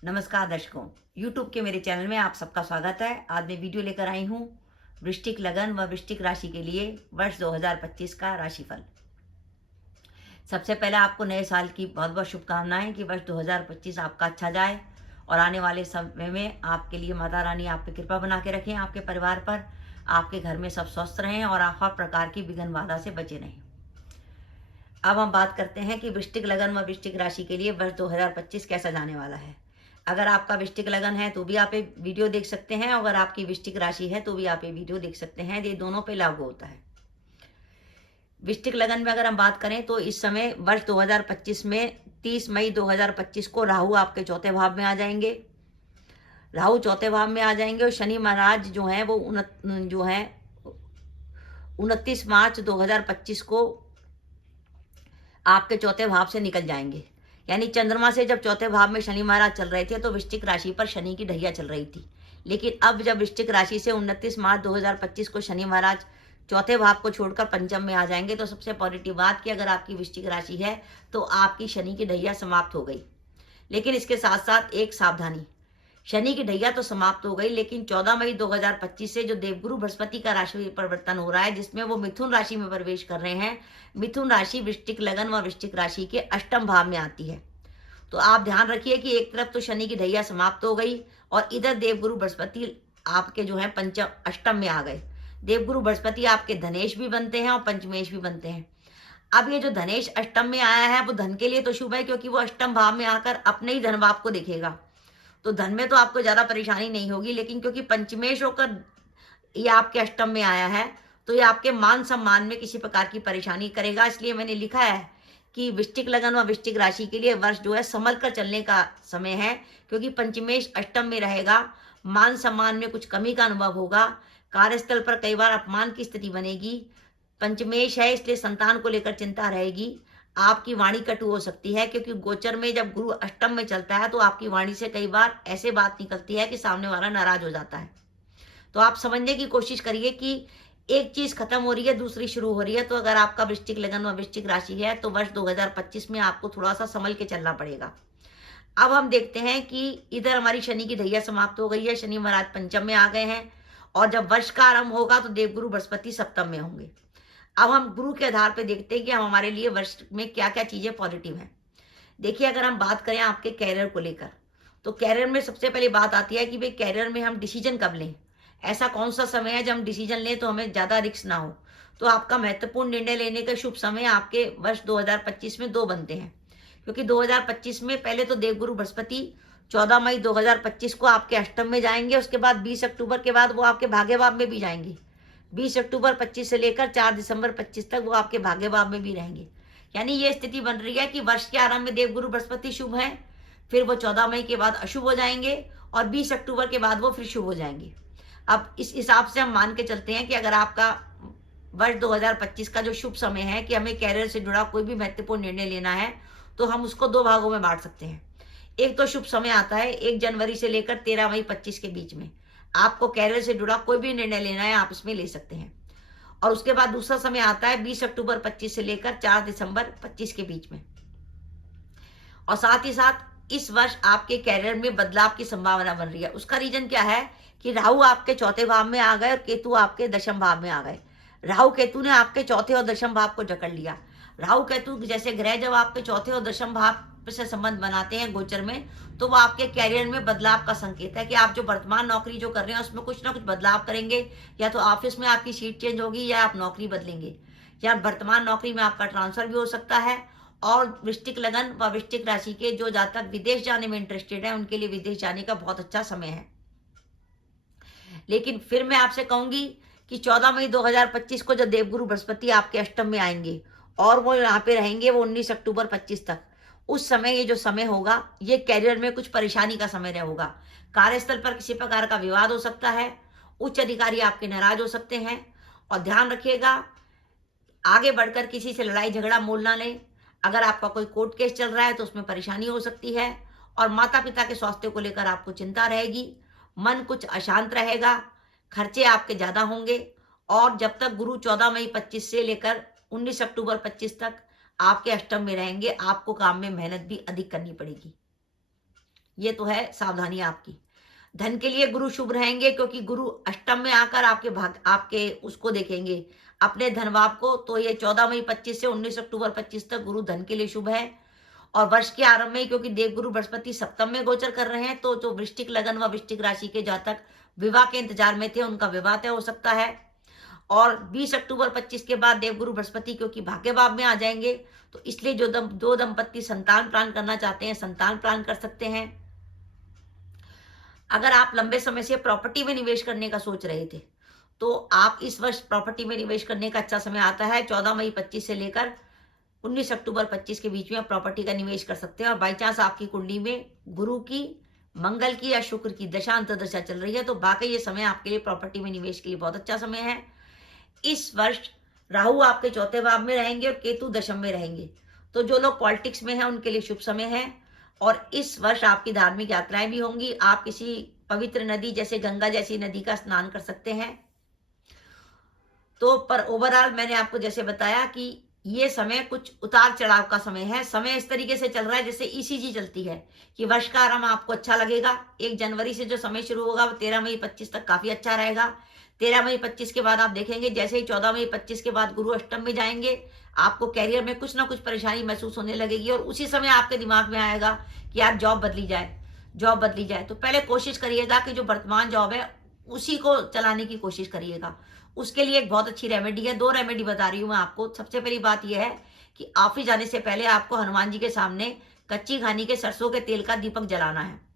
नमस्कार दर्शकों, YouTube के मेरे चैनल में आप सबका स्वागत है। आज मैं वीडियो लेकर आई हूँ वृश्चिक लगन व वृश्चिक राशि के लिए वर्ष 2025 का राशिफल। सबसे पहले आपको नए साल की बहुत बहुत शुभकामनाएं कि वर्ष 2025 आपका अच्छा जाए और आने वाले समय में आपके लिए माता रानी आप पे कृपा बना के रखें, आपके परिवार पर, आपके घर में सब स्वस्थ रहें और आप हर प्रकार की विघ्न बाधा से बचे रहें। अब हम बात करते हैं कि वृश्चिक लगन व वृश्चिक राशि के लिए वर्ष 2025 कैसा जाने वाला है। अगर आपका वृश्चिक लगन है तो भी आप ये वीडियो देख सकते हैं, अगर आपकी वृश्चिक राशि है तो भी आप ये वीडियो देख सकते हैं। ये दोनों पे लागू होता है। वृश्चिक लगन में अगर हम बात करें तो इस समय वर्ष 2025 में 30 मई 2025 को राहु आपके चौथे भाव में आ जाएंगे। राहु चौथे भाव में आ जाएंगे और शनि महाराज जो है वो 29 मार्च 2025 को आपके चौथे भाव से निकल जाएंगे। यानी चंद्रमा से जब चौथे भाव में शनि महाराज चल रहे थे तो वृश्चिक राशि पर शनि की ढैया चल रही थी। लेकिन अब जब वृश्चिक राशि से 29 मार्च 2025 को शनि महाराज चौथे भाव को छोड़कर पंचम में आ जाएंगे, तो सबसे पॉजिटिव बात कि अगर आपकी वृश्चिक राशि है तो आपकी शनि की ढैया समाप्त हो गई। लेकिन इसके साथ साथ एक सावधानी, शनि की ढैया तो समाप्त हो गई, लेकिन 14 मई 2025 से जो देवगुरु बृहस्पति का राशि परिवर्तन हो रहा है, जिसमें वो मिथुन राशि में प्रवेश कर रहे हैं। मिथुन राशि वृश्चिक लगन व वृश्चिक राशि के अष्टम भाव में आती है। तो आप ध्यान रखिए कि एक तरफ तो शनि की ढैया समाप्त हो गई और इधर देवगुरु बृहस्पति आपके जो है पंचम अष्टम में आ गए। देवगुरु बृहस्पति आपके धनेश भी बनते हैं और पंचमेश भी बनते हैं। अब ये जो धनेश अष्टम में आया है वो धन के लिए तो शुभ है, क्योंकि वो अष्टम भाव में आकर अपने ही धन भाव को देखेगा। तो धन में तो आपको ज्यादा परेशानी नहीं होगी, लेकिन क्योंकि पंचमेश होकर ये आपके अष्टम में आया है तो ये आपके मान सम्मान में किसी प्रकार की परेशानी करेगा। इसलिए मैंने लिखा है कि वृश्चिक लगन व वृश्चिक राशि के लिए वर्ष जो है संभल कर चलने का समय है, क्योंकि पंचमेश अष्टम में रहेगा। मान सम्मान में कुछ कमी का अनुभव होगा, कार्यस्थल पर कई बार अपमान की स्थिति बनेगी। पंचमेश है इसलिए संतान को लेकर चिंता रहेगी। आपकी वाणी कटु हो सकती है, क्योंकि गोचर में जब गुरु अष्टम में चलता है तो आपकी वाणी से कई बार ऐसे बात निकलती है कि सामने वाला नाराज हो जाता है। तो आप समझने की कोशिश करिए कि एक चीज खत्म हो रही है, दूसरी शुरू हो रही है। तो अगर आपका वृश्चिक लगन व वृश्चिक राशि है तो वर्ष 2025 में आपको थोड़ा सा संभल के चलना पड़ेगा। अब हम देखते हैं कि इधर हमारी शनि की ढैया समाप्त हो गई है, शनि महाराज पंचम में आ गए हैं और जब वर्ष का आरंभ होगा तो देवगुरु बृहस्पति सप्तम में होंगे। अब हम गुरु के आधार पर देखते हैं कि हम हमारे लिए वर्ष में क्या क्या चीजें पॉजिटिव हैं। देखिए, अगर हम बात करें आपके कैरियर को लेकर, तो कैरियर में सबसे पहले बात आती है कि भाई कैरियर में हम डिसीजन कब लें। ऐसा कौन सा समय है जब हम डिसीजन लें तो हमें ज़्यादा रिस्क ना हो। तो आपका महत्वपूर्ण निर्णय लेने का शुभ समय आपके वर्ष 2025 में दो बनते हैं, क्योंकि 2025 में पहले तो देवगुरु बृहस्पति 14 मई 2025 को आपके अष्टम में जाएंगे। उसके बाद 20 अक्टूबर के बाद वो आपके भाग्य भाव में भी जाएंगे। 20 अक्टूबर 25 से लेकर 4 दिसंबर 25 तक वो आपके भाग्य भाव में भी रहेंगे। यानी ये स्थिति बन रही है कि वर्ष के आरंभ में देवगुरु बृहस्पति शुभ है, फिर वो 14 मई के बाद अशुभ हो जाएंगे और 20 अक्टूबर के बाद वो फिर शुभ हो जाएंगे। अब इस हिसाब से हम मान के चलते हैं कि अगर आपका वर्ष 2025 का जो शुभ समय है कि हमें कैरियर से जुड़ा कोई भी महत्वपूर्ण निर्णय लेना है, तो हम उसको दो भागों में बांट सकते हैं। एक तो शुभ समय आता है 1 जनवरी से लेकर 13 मई 25 के बीच में, आपको कैरियर से जुड़ा कोई भी निर्णय लेना है आप इसमें ले सकते हैं। और उसके बाद दूसरा समय आता है 20 अक्टूबर 25 से लेकर 4 दिसंबर 25 के बीच में। और साथ ही साथ इस वर्ष आपके कैरियर में बदलाव की संभावना बन रही है। उसका रीजन क्या है कि राहु आपके चौथे भाव में आ गए और केतु आपके दशम भाव में आ गए। राहु केतु ने आपके चौथे और दशम भाव को जकड़ लिया। राहु केतु जैसे ग्रह जब आपके चौथे और दशम भाव से संबंध बनाते हैं गोचर में, तो वो आपके कैरियर में बदलाव का संकेत है कि आप जो वर्तमान नौकरी जो कर रहे हैं उसमें कुछ ना कुछ बदलाव करेंगे। या तो ऑफिस में आपकी सीट चेंज होगी या आप नौकरी बदलेंगे, या वर्तमान नौकरी में आपका ट्रांसफर भी हो सकता है। और वृश्चिक लगन व वृश्चिक राशि के जो जातक विदेश जाने में इंटरेस्टेड है उनके लिए विदेश जाने का बहुत अच्छा समय है। लेकिन फिर मैं आपसे कहूंगी कि 14 मई 2025 को जब देवगुरु बृहस्पति आपके अष्टम में आएंगे और वो यहाँ पे रहेंगे वो 19 अक्टूबर 25 तक, उस समय ये जो समय होगा ये कैरियर में कुछ परेशानी का समय होगा। कार्यस्थल पर किसी प्रकार का विवाद हो सकता है, उच्च अधिकारी आपके नाराज हो सकते हैं। और ध्यान रखिएगा आगे बढ़कर किसी से लड़ाई झगड़ा मोल ना लें। अगर आपका कोई कोर्ट केस चल रहा है तो उसमें परेशानी हो सकती है। और माता पिता के स्वास्थ्य को लेकर आपको चिंता रहेगी, मन कुछ अशांत रहेगा, खर्चे आपके ज़्यादा होंगे। और जब तक गुरु 14 मई 25 से लेकर 19 अक्टूबर 25 तक आपके अष्टम में रहेंगे, आपको काम में मेहनत भी अधिक करनी पड़ेगी। ये तो है सावधानी आपकी। धन के लिए गुरु शुभ रहेंगे, क्योंकि गुरु अष्टम में आकर आपके उसको देखेंगे, अपने धन भाव को। तो ये 14 मई 25 से 19 अक्टूबर 25 तक गुरु धन के लिए शुभ है। और वर्ष के आरंभ में, क्योंकि देवगुरु बृहस्पति सप्तम में गोचर कर रहे हैं, तो जो वृश्चिक लगन व वृश्चिक राशि के जातक विवाह के इंतजार में थे, उनका विवाह तय हो सकता है। और 20 अक्टूबर 25 के बाद देवगुरु बृहस्पति क्योंकि भाग्य भाव में आ जाएंगे, तो इसलिए दो दंपत्ति संतान प्लान करना चाहते हैं, संतान प्लान कर सकते हैं। अगर आप लंबे समय से प्रॉपर्टी में निवेश करने का सोच रहे थे, तो आप इस वर्ष प्रॉपर्टी में निवेश करने का अच्छा समय आता है। 14 मई 25 से लेकर 19 अक्टूबर 25 के बीच में आप प्रॉपर्टी का निवेश कर सकते हैं। और बाई चांस आपकी कुंडली में गुरु की, मंगल की या शुक्र की दशा अंतर्दशा चल रही है, तो वाकई ये समय आपके लिए प्रॉपर्टी में निवेश के लिए बहुत अच्छा समय है। इस वर्ष राहु आपके चौथे भाव में रहेंगे और केतु दशम में रहेंगे, तो जो लोग पॉलिटिक्स में हैं उनके लिए शुभ समय है। और इस वर्ष आपकी धार्मिक यात्राएं भी होंगी। आप किसी पवित्र नदी जैसे गंगा जैसी नदी का स्नान कर सकते हैं। तो पर ओवरऑल मैंने आपको जैसे बताया कि ये समय कुछ उतार चढ़ाव का समय है। समय इस तरीके से चल रहा है जैसे ईसीजी चलती है, कि वर्ष का आरंभ आपको अच्छा लगेगा। 1 जनवरी से जो समय शुरू होगा वो 13 मई 25 तक काफी अच्छा रहेगा। 13 मई 25 के बाद आप देखेंगे जैसे ही 14 मई 25 के बाद गुरु अष्टम में जाएंगे, आपको कैरियर में कुछ ना कुछ परेशानी महसूस होने लगेगी। और उसी समय आपके दिमाग में आएगा कि यार जॉब बदली जाए, जॉब बदली जाए। तो पहले कोशिश करिएगा कि जो वर्तमान जॉब है उसी को चलाने की कोशिश करिएगा। उसके लिए एक बहुत अच्छी रेमेडी है, 2 रेमेडी बता रही हूँ मैं आपको। सबसे पहली बात यह है कि ऑफिस जाने से पहले आपको हनुमान जी के सामने कच्ची घानी के सरसों के तेल का दीपक जलाना है।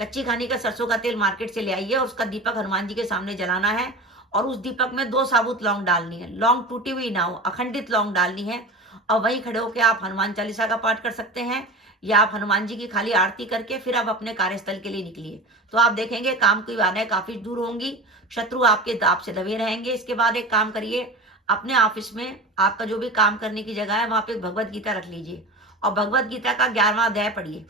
कच्ची घानी का सरसों का तेल मार्केट से ले आइए और उसका दीपक हनुमान जी के सामने जलाना है। और उस दीपक में 2 साबुत लौंग डालनी है, लौंग टूटी हुई ना हो, अखंडित लौंग डालनी है। और वहीं खड़े होकर आप हनुमान चालीसा का पाठ कर सकते हैं, या आप हनुमान जी की खाली आरती करके फिर आप अपने कार्यस्थल के लिए निकलिए। तो आप देखेंगे काम की बाधाएं काफी दूर होंगी, शत्रु आपके दाब से दबे रहेंगे। इसके बाद एक काम करिए, अपने ऑफिस में आपका जो भी काम करने की जगह है वहां पे भगवत गीता रख लीजिए और भगवत गीता का 11वां अध्याय पढ़िए।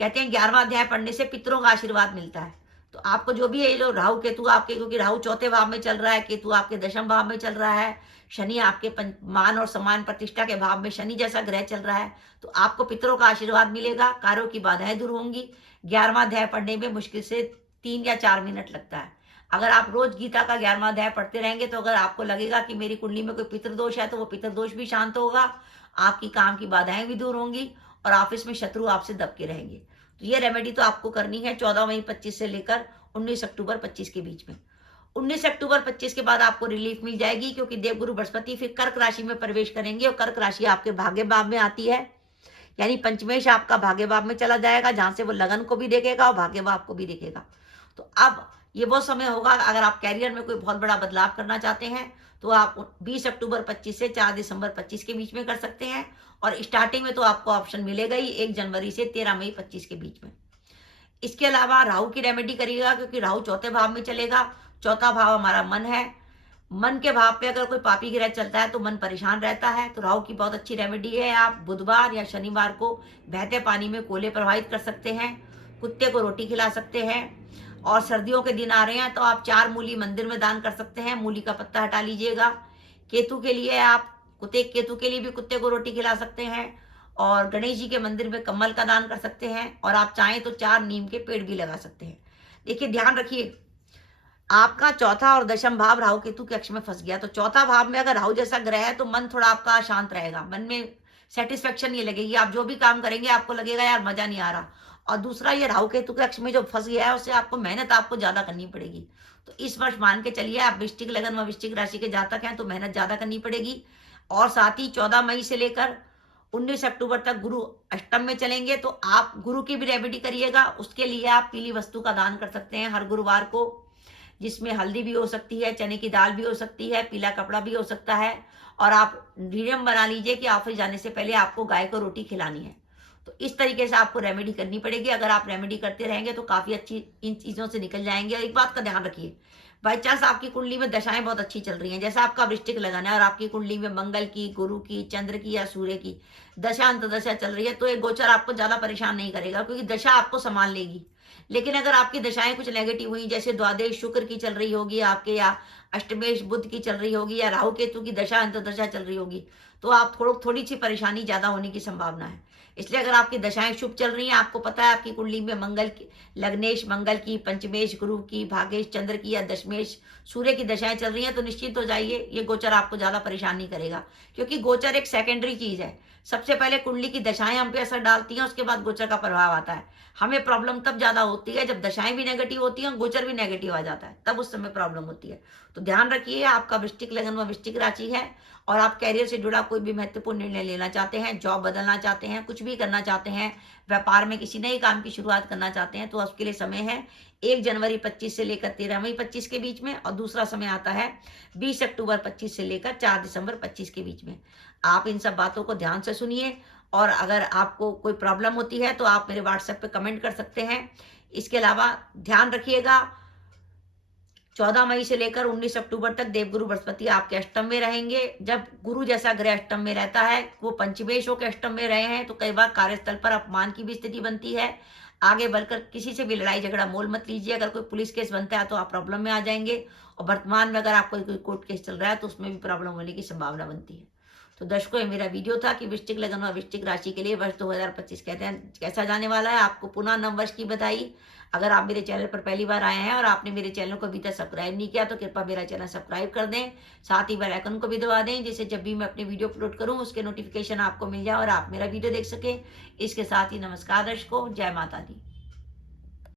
कहते हैं 11वां अध्याय पढ़ने से पितरों का आशीर्वाद मिलता है। तो आपको जो भी है, जो राहु केतु आपके, क्योंकि राहु चौथे भाव में चल रहा है, केतु आपके दशम भाव में चल रहा है, शनि आपके मान और सम्मान प्रतिष्ठा के भाव में शनि जैसा ग्रह चल रहा है, तो आपको पितरों का आशीर्वाद मिलेगा, कार्यों की बाधाएं दूर होंगी। 11वां अध्याय पढ़ने में मुश्किल से 3 या 4 मिनट लगता है। अगर आप रोज गीता का 11वां अध्याय पढ़ते रहेंगे, तो अगर आपको लगेगा कि मेरी कुंडली में कोई पितृदोष है, तो वो पितृदोष भी शांत होगा, आपकी काम की बाधाएं भी दूर होंगी और ऑफिस में शत्रु आपसे दबके रहेंगे। तो ये रेमेडी तो आपको करनी है 14 मई 25 से लेकर 19 अक्टूबर 25 के बीच में। 19 अक्टूबर 25 के बाद आपको रिलीफ मिल जाएगी, क्योंकि देवगुरु बृहस्पति फिर कर्क राशि में प्रवेश करेंगे और कर्क राशि आपके भाग्य भाव में आती है। यानी पंचमेश आपका भाग्य भाव में चला जाएगा, जहां से वो लगन को भी देखेगा और भाग्य भाव को भी देखेगा। तो अब ये वो समय होगा, अगर आप कैरियर में कोई बहुत बड़ा बदलाव करना चाहते हैं, तो आप 20 अक्टूबर 25 से 4 दिसंबर 25 के बीच में कर सकते हैं। और स्टार्टिंग में तो आपको ऑप्शन मिलेगा ही 1 जनवरी से 13 मई 25 के बीच में। इसके अलावा राहु की रेमेडी करिएगा, क्योंकि राहु चौथे भाव में चलेगा। चौथा भाव हमारा मन है, मन के भाव पे अगर कोई पापी ग्रह चलता है तो मन परेशान रहता है। तो राहु की बहुत अच्छी रेमेडी है, आप बुधवार या शनिवार को बहते पानी में कोले प्रवाहित कर सकते हैं, कुत्ते को रोटी खिला सकते हैं। और सर्दियों के दिन आ रहे हैं तो आप 4 मूली मंदिर में दान कर सकते हैं, मूली का पत्ता हटा लीजिएगा। केतु के लिए आप केतु के लिए भी कुत्ते को रोटी खिला सकते हैं। और गणेश जी के मंदिर में कमल का दान कर सकते हैं। और आप चाहें तो 4 नीम के पेड़ भी लगा सकते हैं। देखिए ध्यान रखिए, आपका चौथा और दशम भाव राहु केतु के अक्ष में फंस गया, तो चौथा भाव में अगर राहु जैसा ग्रह है तो मन थोड़ा आपका अशांत रहेगा, मन में सेटिस्फेक्शन नहीं लगेगी, आप जो भी काम करेंगे आपको लगेगा यार मजा नहीं आ रहा। और दूसरा, ये राहु केतु के अक्ष में जो फंस गया है उससे आपको मेहनत आपको ज्यादा करनी पड़ेगी। तो इस वर्ष मान के चलिए, आप वृश्चिक लगन व वृश्चिक राशि के जातक हैं तो मेहनत ज्यादा करनी पड़ेगी। और साथ ही 14 मई से लेकर 19 अक्टूबर तक गुरु अष्टम में चलेंगे, तो आप गुरु की भी रेमेडी करिएगा। उसके लिए आप पीली वस्तु का दान कर सकते हैं हर गुरुवार को, जिसमें हल्दी भी हो सकती है, चने की दाल भी हो सकती है, पीला कपड़ा भी हो सकता है। और आप नियम बना लीजिए कि ऑफिस जाने से पहले आपको गाय को रोटी खिलानी है। तो इस तरीके से आपको रेमेडी करनी पड़ेगी। अगर आप रेमेडी करते रहेंगे तो काफी अच्छी इन चीजों से निकल जाएंगे। और एक बात का ध्यान रखिए, बाई चांस आपकी कुंडली में दशाएं बहुत अच्छी चल रही हैं, जैसा आपका वृश्चिक लगन है और आपकी कुंडली में मंगल की, गुरु की, चंद्र की या सूर्य की दशा अंतदशा चल रही है, तो एक गोचर आपको ज्यादा परेशान नहीं करेगा, क्योंकि दशा आपको संभाल लेगी। लेकिन अगर आपकी दशाएं कुछ नेगेटिव हुई, जैसे द्वादश शुक्र की चल रही होगी आपके, या अष्टमेश बुध की चल रही होगी, या राहु केतु की दशा अंतदशा चल रही होगी, तो आप थोड़ी सी परेशानी ज्यादा होने की संभावना है। इसलिए अगर आपकी दशाएं शुभ चल रही हैं, आपको पता है आपकी कुंडली में मंगल की, लग्नेश मंगल की, पंचमेश गुरु की, भागेश चंद्र की या दशमेश सूर्य की दशाएं चल रही हैं, तो निश्चित हो जाइए ये गोचर आपको ज्यादा परेशान नहीं करेगा, क्योंकि गोचर एक सेकेंडरी चीज है। सबसे पहले कुंडली की दशाएं हम पे असर डालती हैं, उसके बाद गोचर का प्रभाव आता है। हमें प्रॉब्लम तब ज्यादा होती है जब दशाएं भी नेगेटिव होती हैं, गोचर भी नेगेटिव आ जाता है, तब उस समय प्रॉब्लम होती है। तो ध्यान रखिए, आपका वृश्चिक लगन व वृश्चिक राशि है और आप कैरियर से जुड़ा कोई भी महत्वपूर्ण निर्णय लेना चाहते हैं, जॉब बदलना चाहते हैं, कुछ भी करना चाहते हैं, व्यापार में किसी नए काम की शुरुआत करना चाहते हैं, तो उसके लिए समय है 1 जनवरी 25 से लेकर 13 मई 25 के बीच में, और दूसरा समय आता है 20 अक्टूबर 25 से लेकर 4 दिसंबर 25 के बीच में। आप इन सब बातों को ध्यान से सुनिए, और अगर आपको कोई प्रॉब्लम होती है तो आप मेरे व्हाट्सएप पे कमेंट कर सकते हैं। इसके अलावा ध्यान रखिएगा, 14 मई से लेकर 19 अक्टूबर तक देवगुरु बृहस्पति आपके अष्टम में रहेंगे। जब गुरु जैसा ग्रह अष्टम में रहता है, वो पंचमेश होकर अष्टम में रहे हैं, तो कई बार कार्यस्थल पर अपमान की भी स्थिति बनती है। आगे बढ़कर किसी से भी लड़ाई झगड़ा मोल मत लीजिए। अगर कोई पुलिस केस बनता है तो आप प्रॉब्लम में आ जाएंगे, और वर्तमान में अगर आपको कोई कोर्ट केस चल रहा है तो उसमें भी प्रॉब्लम होने की संभावना बनती है। तो दर्शकों, ये मेरा वीडियो था कि वृश्चिक लगन और वृश्चिक राशि के लिए वर्ष 2025 कहते हैं कैसा जाने वाला है। आपको पुनः नव वर्ष की बधाई। अगर आप मेरे चैनल पर पहली बार आए हैं और आपने मेरे चैनल को अभी तक सब्सक्राइब नहीं किया, तो कृपया मेरा चैनल सब्सक्राइब कर दें, साथ ही बेल आइकन को भी दबा दें, जिससे जब भी मैं अपने वीडियो अपलोड करूं उसके नोटिफिकेशन आपको मिल जाए और आप मेरा वीडियो देख सकें। इसके साथ ही नमस्कार दर्शकों, जय माता दी।